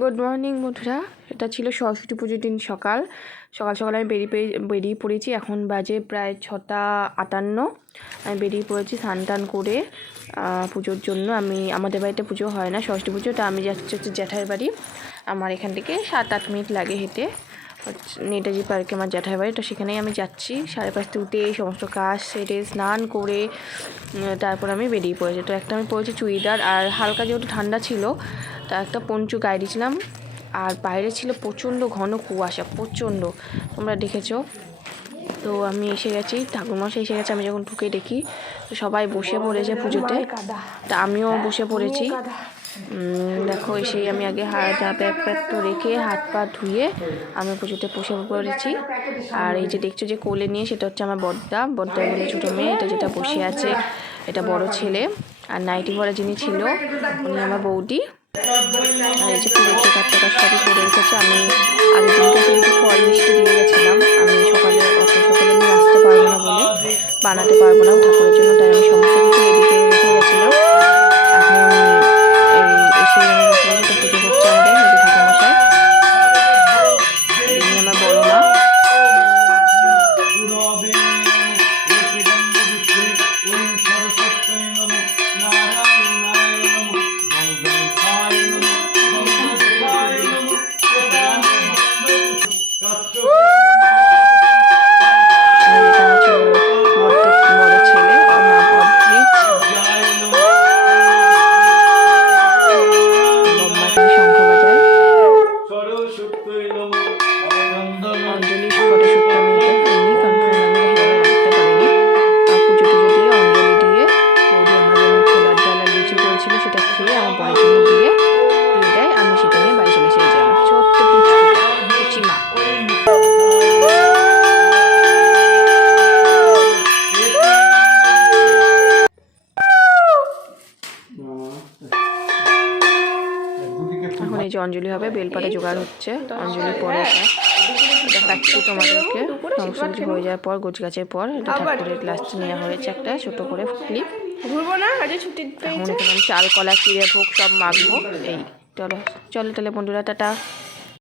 Good morning বন্ধুরা। এটা ছিল সরস্বতী পুজোর দিন সকাল সকাল আমি বেরিয়ে পড়েছি। এখন বাজে প্রায় 6:58। আমি বেরিয়ে পড়েছি স্নান টান করে পুজোর জন্য। আমাদের বাড়িতে পুজো হয় না সরস্বতী পুজোটা। আমি যাচ্ছি হচ্ছে জ্যাঠাইয়ের বাড়ি। আমার এখান থেকে 7-8 মিনিট লাগে হেঁটে। নেতাজি পার্কে আমার জ্যাঠাইয়ের বাড়ি, তো সেখানেই আমি যাচ্ছি। 5:30 উঠে সমস্ত কাজ সেরে স্নান করে তারপর আমি বেরিয়ে পড়েছি। তো একটা আমি পরেছি চুড়িদার, আর হালকা যেহেতু ঠান্ডা ছিল তা একটা পঞ্চু গায়ে দিয়েছিলাম। আর বাইরে ছিল প্রচণ্ড ঘন কুয়াশা, প্রচণ্ড, তোমরা দেখেছো। তো আমি এসে গেছি, ঠাকুরমশাই এসে গেছে। আমি যখন ঢুকে দেখি তো সবাই বসে পড়েছে পুজোতে, তা আমিও বসে পড়েছি। দেখো এসেই আমি আগে ব্যাগ তো রেখে হাত পা ধুয়ে আমি পুজোতে বসে পড়েছি। আর এই যে দেখছো যে কোলে নিয়ে, সেটা হচ্ছে আমার বড়দা বলে ছোটো মেয়ে। এটা যেটা বসে আছে এটা বড় ছেলে, আর নাইটি পরা যিনি ছিল উনি আমার বৌদি। আর এই যে পুজোর জোগাড় টোগাড় সবই করে রেখেছে। আমি আগের দিনকে সেহেতু ফল মিষ্টি দিয়ে গেছিলাম। আমি সকালে আমি আসতে পারবো না বলে, বানাতে পারবো না ঠাকুরের জন্য, তাই আমি সমস্ত কিছু রেডি করে রেখে গেছিলাম। এখন এসে আমি বসে বসে পুজো করছে আমাদের এই যে ঠাকুরমশাই, ইনি আমার বড় মা। অঞ্জলি ফটোশ্যুটটা আমি এমনি কনফার্ম আমি রাখতে পারিনি। পুজো টুজো দিয়ে অঞ্জলি দিয়ে বৌদি আমার জন্য ছোলার ডাল আর লুচি করেছিল, সেটা খেয়ে আমার বয়ের জন্য দিয়ে দেয়। আমি সেটা নিয়ে বাড়ি চলে এসে যে আমার ছোট্ট পুচি মা। এখন এই যে অঞ্জলি হবে, বেলপাতা জোগাড় হচ্ছে, অঞ্জলি পরে এটা খাচ্ছি তোমাদেরকে। সমস্ত কিছু হয়ে যাওয়ার পর গোছগাছের পর এটা ঠাকুরের গ্লাসটা নেওয়া হয়েছে, একটা ছোট করে ক্লিপ। ঘুরবো না, এখন চাল কলা চিড়ে ভোগ সব মাখবো। এই চলো চলো তাহলে বন্ধুরা, টাটা।